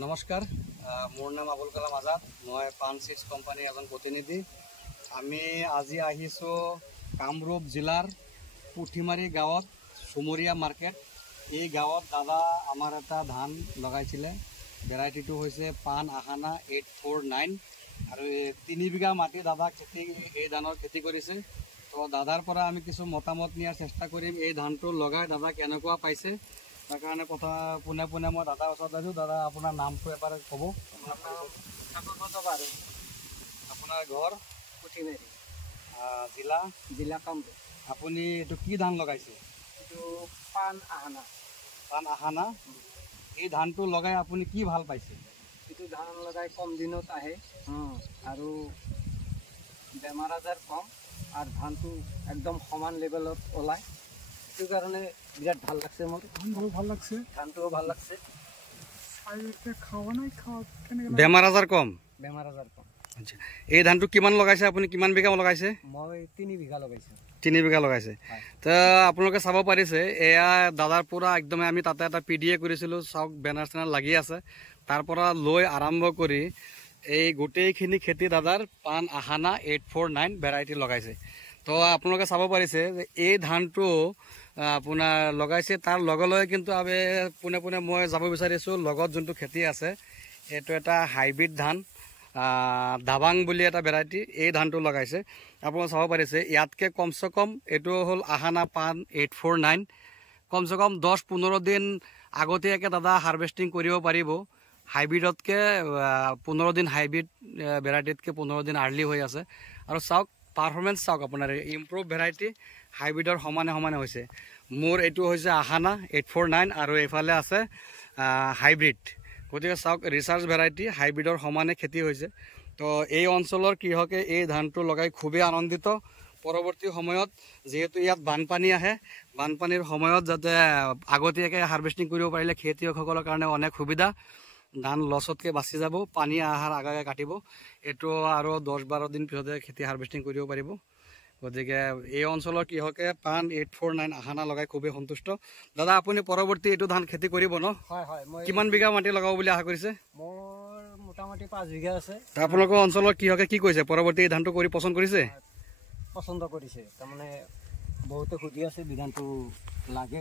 নমস্কাৰ, মোৰ নাম আবুল কালাম আজাদ। মই পান চিডছ কোম্পানীৰ এজন প্ৰতিনিধি। আমি আজি আহিছোঁ কামৰূপ জিলাৰ পুঠিমাৰী গাঁৱত, চুমৰীয়া মাৰ্কেট। এই গাঁৱত দাদা আমাৰ এটা ধান লগাইছিলে। ভেৰাইটিটো হৈছে পান আহানা 849 আৰু 3 বিঘা মাটি দাদা এই ধানৰ খেতি কৰিছে। তো দাদাৰ পৰা আমি কিছু মতামত নিয়াৰ চেষ্টা কৰিম। এই ধানটো লগাই দাদা কেনেকুৱা পাইছে তাৰ কাৰণে কথা পোনে পোনে মই দাদাৰ ওচৰত আছোঁ। দাদা, আপোনাৰ নামটো এবাৰ ক'ব। আপোনাৰ ঘৰ পুঠিমাৰী, জিলা কামৰূপ। আপুনি এইটো কি ধান লগাইছে? এইটো পান আহানা। এই ধানটো লগাই আপুনি কি ভাল পাইছে? এইটো ধান লগাই কম দিনত আহে আৰু বেমাৰ আজাৰ কম আৰু ধানটো একদম সমান লেভেলত ওলায়। সেইটো কাৰণে বিৰাট ভাল লাগছে। মোৰ ধানটোও ভাল লাগছে, বেমাৰ আজাৰ কম। আচ্ছা, এই ধানটো কিমান লগাইছে আপুনি? কিমান বিঘা লগাইছে? মই 3 বিঘা লগাইছোঁ। 3 বিঘা লগাইছে। তো আপোনালোকে চাব পাৰিছে, এয়া দাদাৰ পৰা একদম আমি তাতে এটা PDA কৰিছিলোঁ। চাওক, বেনাৰ চেনাৰ লাগি আছে। তাৰ পৰা লৈ আৰম্ভ কৰি এই গোটেইখিনি খেতি দাদাৰ পান আহানা 849 ভেৰাইটি লগাইছে। তো আপোনালোকে চাব পাৰিছে যে এই ধানটো আপোনাৰ লগাইছে। তাৰ লগে লগে কিন্তু আমি পোনে পোনে মই যাব বিচাৰিছোঁ, লগত যোনটো খেতি আছে এইটো এটা হাইব্ৰিড ধান, দাবাং বুলি এটা ভেৰাইটি। এই ধানটো লগাইছে। আপোনালোকে চাব পাৰিছে, ইয়াতকৈ কমচে কম এইটো হ'ল আহানা পান 849। কমচে কম 10-15 দিন আগতীয়াকৈ দাদা হাৰ্ভেষ্টিং কৰিব পাৰিব। হাইব্ৰিডতকৈ 15 দিন, হাইব্ৰিড ভেৰাইটিতকৈ 15 দিন আৰ্লি হৈ আছে। আৰু চাওক, পাৰফৰ্মেঞ্চ চাওক, আপোনাৰ ইম্প্ৰুভ ভেৰাইটি হাইব্ৰিডৰ সমানে সমানে হৈছে। মোৰ এইটো হৈছে আহানা 849 আৰু এইফালে আছে হাইব্ৰিড। গতিকে চাওক, ৰিচাৰ্চ ভেৰাইটি হাইব্ৰিডৰ সমানে খেতি হৈছে। তো এই অঞ্চলৰ কৃষকে এই ধানটো লগাই খুবেই আনন্দিত। পৰৱৰ্তী সময়ত যিহেতু ইয়াত বানপানী আহে, বানপানীৰ সময়ত যাতে আগতীয়াকৈ হাৰ্ভেষ্টিং কৰিব পাৰিলে খেতিয়কসকলৰ কাৰণে অনেক সুবিধা। ধান লছতকৈ বাচি যাব, পানী অহাৰ আগে কাটিব। এইটো আৰু 10-12 দিন পিছতে খেতি হাৰ্ভেষ্টিং কৰিব পাৰিব। গতিকে এই অঞ্চলৰ কৃষকে পান 849 আহানা লগাই খুবেই সন্তুষ্ট। দাদা, আপুনি পৰৱৰ্তী এইটো ধান খেতি কৰিব ন? হয়। কিমান বিঘা মাটি লগাব বুলি আশা কৰিছে? মোৰ মোটামুটি 5 বিঘা আছে। আপোনালোকৰ অঞ্চলৰ কৃষকে কি কৈছে? পৰৱৰ্তী এই ধানটো কৰি পচন্দ কৰিছে? পচন্দ কৰিছে। তাৰমানে বহুতে সুধি আছে, বিধানটো লাগে,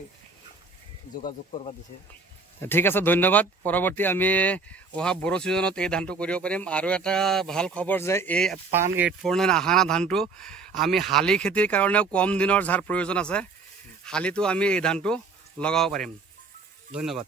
যোগাযোগ কৰিব দিছে। ঠিক আছে, ধন্যবাদ। পৰৱৰ্তী আমি অহা বড়ো ছিজনত এই ধানটো কৰিব পাৰিম। আৰু এটা ভাল খবৰ যে এই পান 849 আহানা ধানটো আমি শালি খেতিৰ কাৰণেও কম দিনৰ যাৰ প্ৰয়োজন আছে, শালিটো আমি এই ধানটো লগাব পাৰিম। ধন্যবাদ।